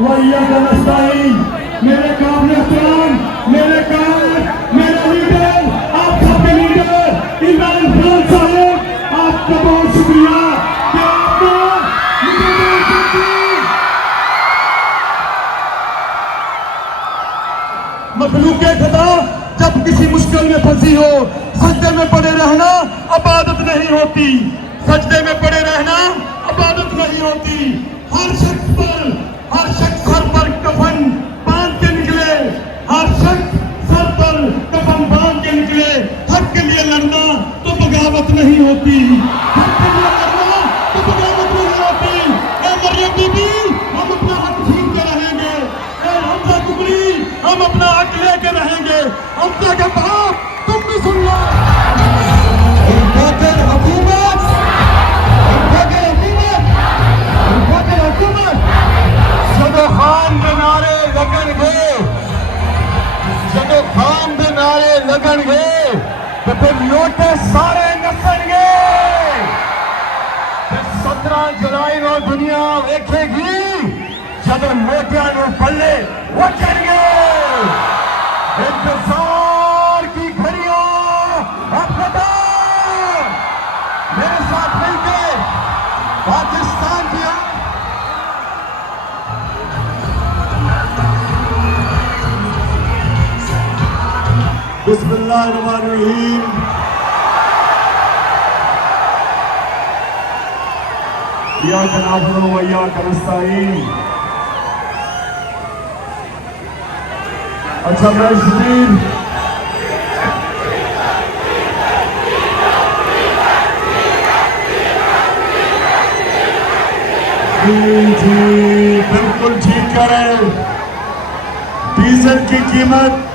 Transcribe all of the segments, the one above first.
वइय्याक नस्तईन। मेरे काबिल एहतराम, मेरे कायद, मेरे लीडर, आप सबके लीडर इमरान खान साहब, आपका बहुत शुक्रिया कि आपने मखलूके खुदा जब किसी मुश्किल में फंसी हो, सजदे में पड़े रहना इबादत नहीं होती। सजदे में पड़े रहना इबादत नहीं होती। हर शख्स सर पर कफन बांध के निकले, हर शख्स सर पर कफन बांध के निकले। हक के लिए लड़ना तो बगावत नहीं होती। हक के लिए लड़ना तो बगावत नहीं होती। ए मरियम बीबी, हम अपना हक छीन के रहेंगे। ए हमजा कुकड़ी, हम अपना हक लेके रहेंगे। हमजा के बाप, तुम भी सुन लो। जदों खान दे नारे लगणगे, जदों खान दे नारे लगणगे तो फिर लोटे सारे नसणगे। 17 जुलाई को दुनिया वेखेगी जदों लोटियां नूं पल्ले वचणगे। इंतजार की घड़ियां अब खत्म। मेरे साथ मिलकर पाकिस्तान की बिस्मिल्लाहिर्रहमानिर्रहीम। इय्याक नअबुदु व इय्याक नस्तईन। अच्छा मैं शरीर जी बिल्कुल ठीक करें। डीजल की कीमत,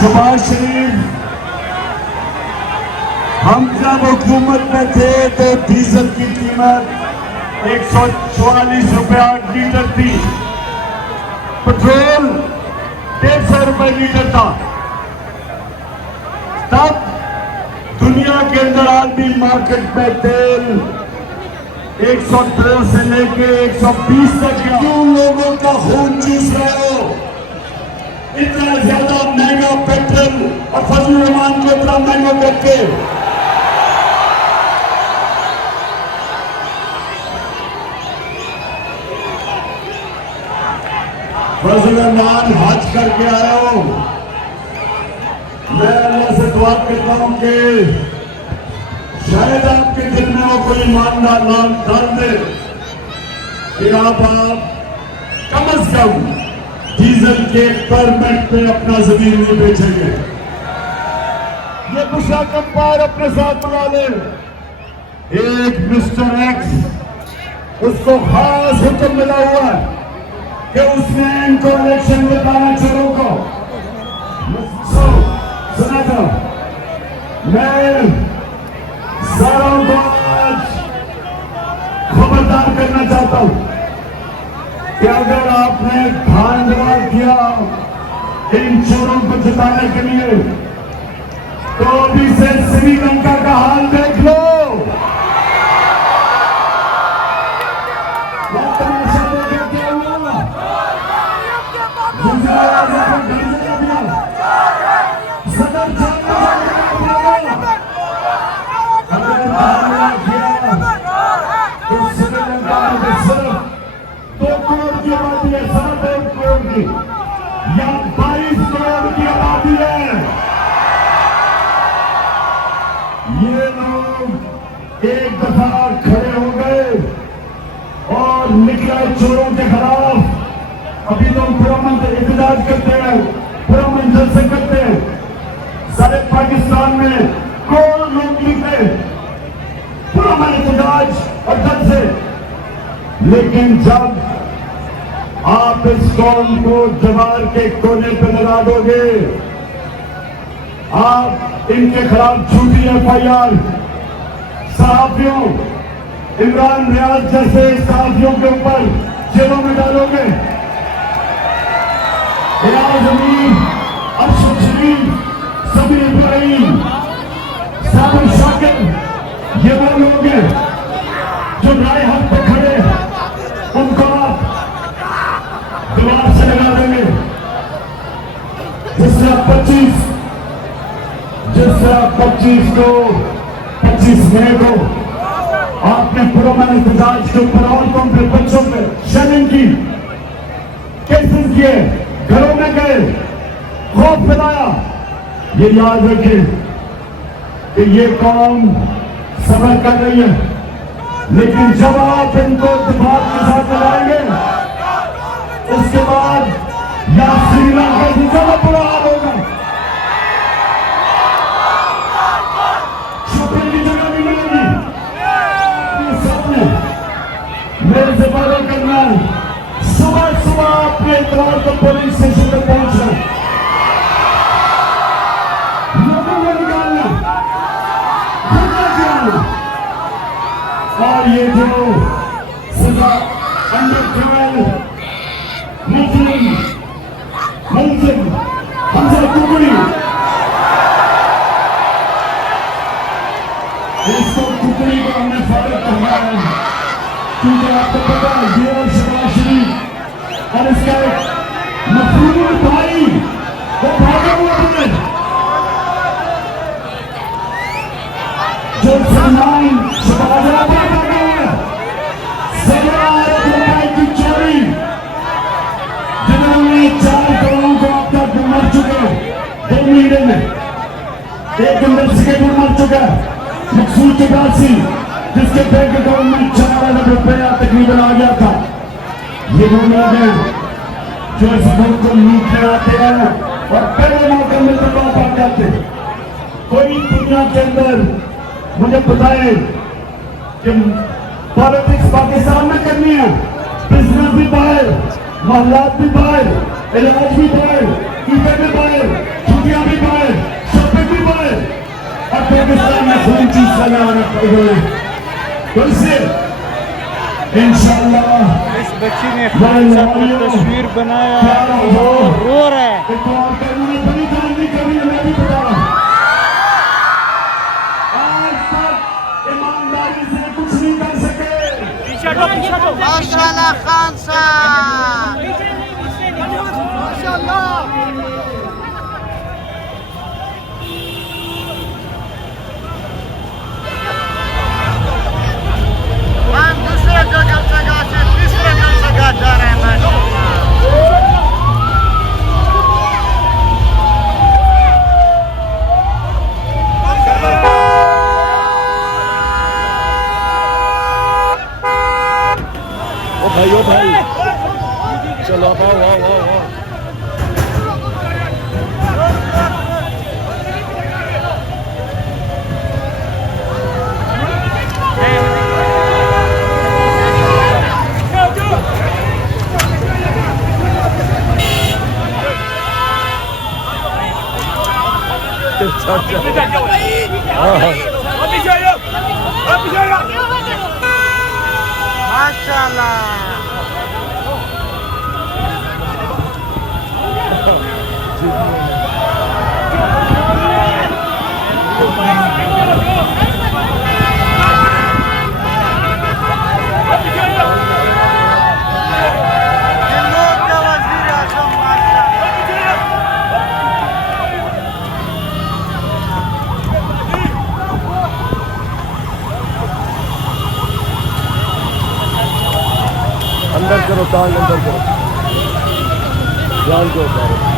शहबाज शरीफ, हम जब हुकूमत में थे तो डीजल की कीमत 144 रुपया लीटर थी। पेट्रोल 150 रुपए लीटर था। तब दुनिया के अंदर आलमी मार्केट में तेल 102 से लेके 120 तक। क्यों लोगों का खून चूस रहे हो? इतना ज्यादा महंगा पेट्रोल और फजल रहमान को इतना महंगा करके फजल रहमान हज करके आया हो। मैं अल्लाह से दुआ करता हूं कि शायद आपके दिल में वो कोई ईमानदार नाम डाल दे कि आप कम अज कम डीजल के परमिट पे अपना जमीन नहीं बेचेंगे। ये गुस्सा कंपायर अपने साथ बना ले। एक मिस्टर एक्स, उसको खास हुक्म मिला हुआ है कि उसने इनको इलेक्शन बताना चोरों को। सुना था मैं सारों को आज खबरदार करना चाहता हूं कि अगर आपने धांधला किया इन चोरों को जिताने के लिए तो अभी से श्रीलंका का हाल देख लो। क्या हुआ? सदर तो श्रीलंका में सिर्फ 2 करोड़ की आबादी है, 2.5 करोड़ की या 22 करोड़ की आबादी है। ये लोग एक दफा खड़े हो गए और निकले चोरों के खिलाफ। अभी तो पुरअमन एहतजाज करते हैं, पुरअमन जलसे करते हैं। सारे पाकिस्तान में करोड़ों लोग निकले पुरअमन एहतजाज और जलसे। लेकिन जब आप इस कौम को जवार के कोने पर लगा दोगे, आप इनके खिलाफ झूठी FIR सहाफियों, इमरान रियाज जैसे सहाफियों के ऊपर जेलों में डालोगे। रियाज अमीन, अरशद शरीफ, समीर इब्राहिम, साबिर शाकिर, ये वो लोग हैं जो राय हक पे खड़े जिस तरह 25 मई को आपने पुरअमन एहतजाज के ऊपर औरतों पे, बच्चों पे शेलिंग की, केसेस किए, घरों में गए, खौफ फैलाया, ये याद रखें कि ये कौम सबर कर रही है, लेकिन जब आप इनको दिमाग के साथ लगाएंगे, उसके बाद या श्रीलंका से ज्यादा बुरा हाल होगा। छुपने की जगह नहीं मिलेगी। मेरे से वादा करना है, सुबह सुबह अपने इतवार को पुलिस स्टेशन तक पहुंचना, लोगों को निकालना, घूमना गिराना, और ये जो सजा अंडर 12 मुस्लिम हमसे टुकड़ी, इसको टुकड़ी को हमने फॉलो करना है, क्योंकि आपको पता है ये और शहबाज शरीफ और इसका एक मखदूम भाई वो भागा हुआ है, जो सलमान शहबाज भागा हुआ है, 17 अरब रुपए की चोरी, जिन्होंने 4 करोड़ को अब तक मर चुके 2 महीने में, एक इन्वेस्टिगेटर मर चुका है, मकसूद चौरासी, जिसके बैंक अकाउंट में 4 अरब रुपया तकरीबन आ गया था। ये वो लोग हैं जो इस मुल्क को लूटने आते हैं और पहले मौके में तो वापस आ जाते। कोई दुनिया के अंदर मुझे बताए कि पॉलिटिक्स पाकिस्तान में करनी है, बिजनेस भी बाहर, मोहल्लात भी बाहर, इलाज भी बाहर, ईदे भी बाहर, छुट्टियां भी बाहर, शॉपिंग भी बाहर, और पाकिस्तान में कोई चीज लगाना पड़ेगा। तो इससे इंशाअल्लाह इस बच्ची ने खान साहब को तस्वीर बनाया वो रो रहा है। बड़ी जाननी कभी मैं भी बता रहा हूं, आज तक ईमानदारी से कुछ नहीं कर सके। माशाल्लाह खान साहब, माशाल्लाह। हम दूसरे जगह से तीसरे जगह जा रहे हैं। माशाल्लाह ओ भाई चलो आओ आओ आओ आओ। माशाल्लाह। अंदर करो, टांग अंदर करो, जान को उतारो।